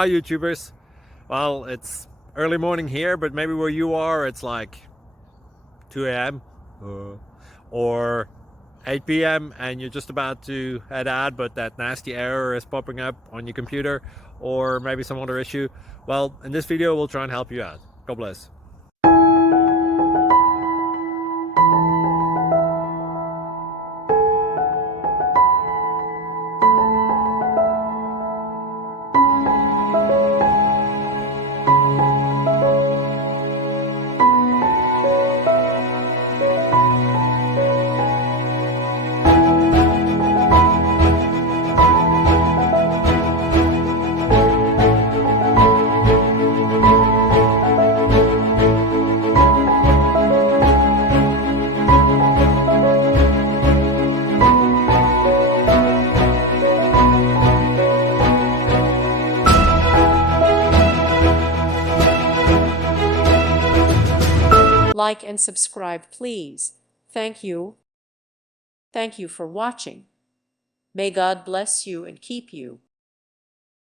Hi YouTubers. Well, it's early morning here, but maybe where you are it's like 2 a.m. or 8 p.m. and you're just about to head out, but that nasty error is popping up on your computer, or maybe some other issue. Well, in this video we'll try and help you out. God bless. Like and subscribe, please. Thank you. Thank you for watching. May God bless you and keep you.